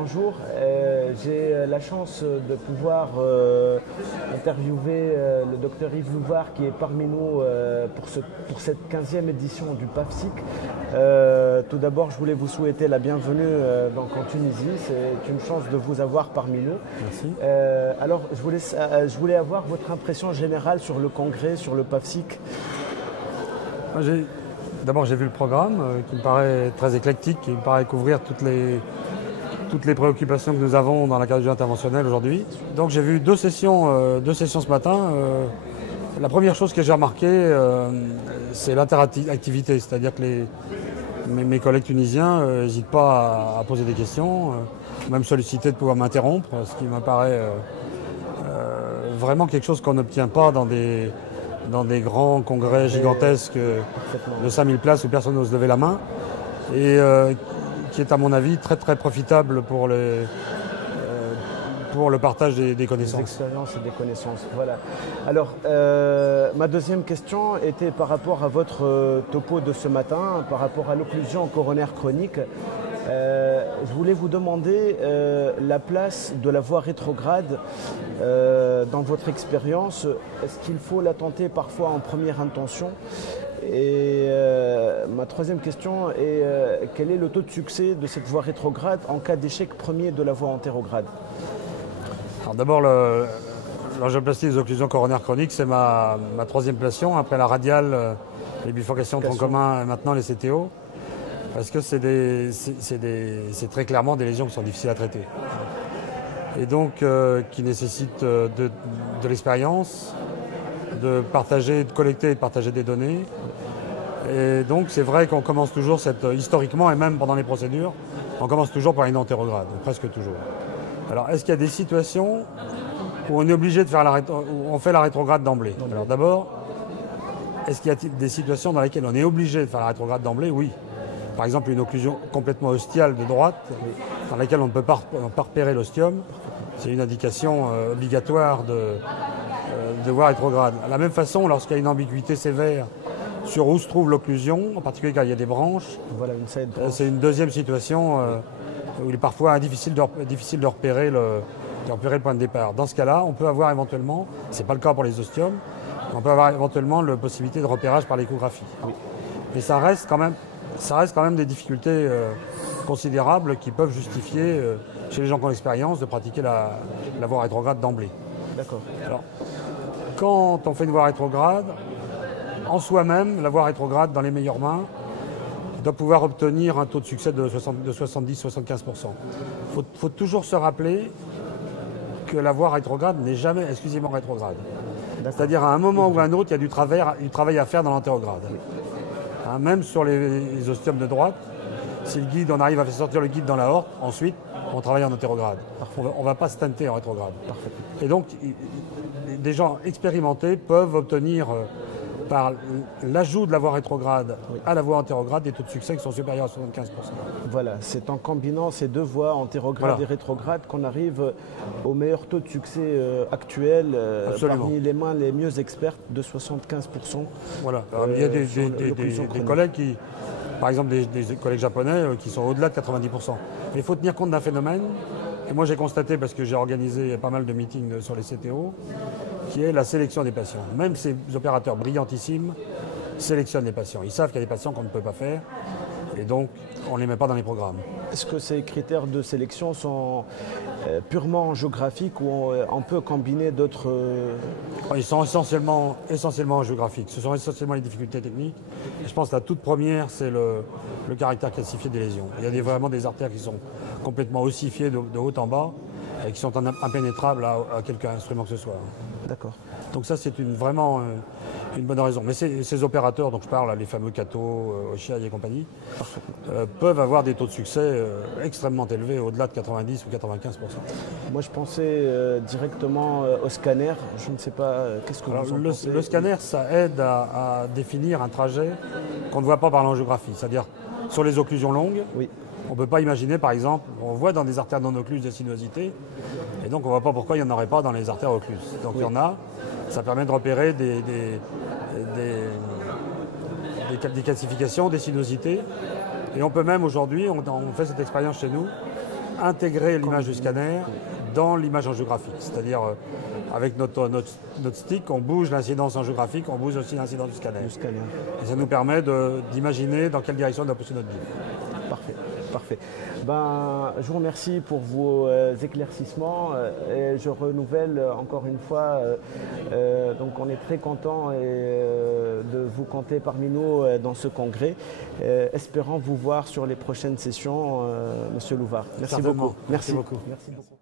bonjour. J'ai la chance de pouvoir interviewer le docteur Yves Louvard qui est parmi nous pour cette 15e édition du PAFSIC. Tout d'abord, je voulais vous souhaiter la bienvenue en Tunisie. C'est une chance de vous avoir parmi nous. Merci. Alors, je voulais avoir votre impression générale sur le congrès, sur le PAFSIC. D'abord, j'ai vu le programme qui me paraît très éclectique, qui me paraît couvrir toutes les préoccupations que nous avons dans la cardiologie interventionnelle aujourd'hui. Donc j'ai vu deux sessions ce matin. La première chose que j'ai remarquée, c'est l'interactivité, c'est-à-dire que mes collègues tunisiens n'hésitent pas à poser des questions, même solliciter de pouvoir m'interrompre, ce qui me paraît vraiment quelque chose qu'on n'obtient pas dans des grands congrès gigantesques de 5000 places où personne n'ose lever la main, et qui est à mon avis très très profitable pour le partage des connaissances. Des expériences et des connaissances, voilà. Alors, ma deuxième question était par rapport à votre topo de ce matin, par rapport à l'occlusion coronaire chronique. Je voulais vous demander la place de la voie rétrograde dans votre expérience. Est-ce qu'il faut la tenter parfois en première intention? Et ma troisième question est quel est le taux de succès de cette voie rétrograde en cas d'échec premier de la voie antérograde? Alors d'abord, l'angioplastie des occlusions coronaires chroniques, c'est ma troisième passion, après la radiale, les bifurcations tronc commun et maintenant les CTO. Parce que c'est très clairement des lésions qui sont difficiles à traiter. Et donc qui nécessitent de l'expérience, de collecter et de partager des données. Et donc c'est vrai qu'on commence toujours, historiquement et même pendant les procédures, on commence toujours par une antérograde, presque toujours. Alors est-ce qu'il y a des situations où on est obligé de faire où on fait la rétrograde d'emblée? Alors d'abord, est-ce qu'il y a des situations dans lesquelles on est obligé de faire la rétrograde d'emblée? Oui. Par exemple, une occlusion complètement ostiale de droite, dans laquelle on ne peut pas repérer l'ostium, c'est une indication obligatoire de voie rétrograde. De la même façon, lorsqu'il y a une ambiguïté sévère sur où se trouve l'occlusion, en particulier quand il y a des branches, voilà, c'est une deuxième situation où il est parfois difficile de repérer le point de départ. Dans ce cas-là, on peut avoir éventuellement, ce n'est pas le cas pour les ostiomes, on peut avoir éventuellement la possibilité de repérage par l'échographie. Oui. Mais ça reste quand même des difficultés considérables qui peuvent justifier, chez les gens qui ont l'expérience, de pratiquer la voie rétrograde d'emblée. D'accord. Alors, quand on fait une voie rétrograde, en soi-même, la voie rétrograde, dans les meilleures mains, doit pouvoir obtenir un taux de succès de 70-75%. Il faut toujours se rappeler que la voie rétrograde n'est jamais exclusivement rétrograde. C'est-à-dire à un moment ou à un autre, il y a du travail à faire dans l'antérograde. Oui. Même sur les ostiomes de droite, si on arrive à faire sortir le guide dans l'aorte, ensuite on travaille en antérograde. On ne va pas stenter en rétrograde. Parfait. Et donc, des gens expérimentés peuvent obtenir, par l'ajout de la voie rétrograde à la voie antérograde, des taux de succès qui sont supérieurs à 75%. Voilà, c'est en combinant ces deux voies, antérograde et rétrograde, qu'on arrive au meilleur taux de succès actuel, parmi les mains les mieux expertes, de 75%. Voilà, il y a des collègues qui, par exemple des collègues japonais, qui sont au-delà de 90%. Mais il faut tenir compte d'un phénomène, et moi j'ai constaté, parce que j'ai organisé pas mal de meetings sur les CTO, qui est la sélection des patients. Même ces opérateurs brillantissimes sélectionnent les patients. Ils savent qu'il y a des patients qu'on ne peut pas faire, et donc on ne les met pas dans les programmes. Est-ce que ces critères de sélection sont purement géographiques ou on peut combiner d'autres... Ils sont essentiellement géographiques. Ce sont essentiellement les difficultés techniques. Et je pense que la toute première, c'est le caractère calcifié des lésions. Il y a vraiment des artères qui sont complètement ossifiées de haut en bas et qui sont impénétrables à quelque instrument que ce soit. D'accord. Donc ça, c'est vraiment une bonne raison. Mais ces opérateurs, dont je parle, les fameux Cato, Ochiai et compagnie, peuvent avoir des taux de succès extrêmement élevés, au-delà de 90 ou 95%. Moi, je pensais directement au scanner. Je ne sais pas, qu'est-ce que vous en pensez? Le scanner, ça aide à définir un trajet qu'on ne voit pas par l'angiographie. C'est-à-dire, sur les occlusions longues, on ne peut pas imaginer, par exemple, on voit dans des artères non occluses des sinuosités, et donc on ne voit pas pourquoi il n'y en aurait pas dans les artères occluses. Donc il y en a, ça permet de repérer des calcifications, des sinuosités, et on peut même aujourd'hui, on fait cette expérience chez nous, intégrer l'image du scanner dans l'image angiographique. C'est-à-dire, avec notre stick, on bouge l'incidence angiographique, on bouge aussi l'incidence du scanner. Et ça nous permet d'imaginer dans quelle direction doit pousser notre bille. Parfait, parfait. Je vous remercie pour vos éclaircissements et je renouvelle encore une fois, donc on est très content de vous compter parmi nous dans ce congrès. Espérons vous voir sur les prochaines sessions, Monsieur Louvard. Merci beaucoup. Merci beaucoup. Merci beaucoup.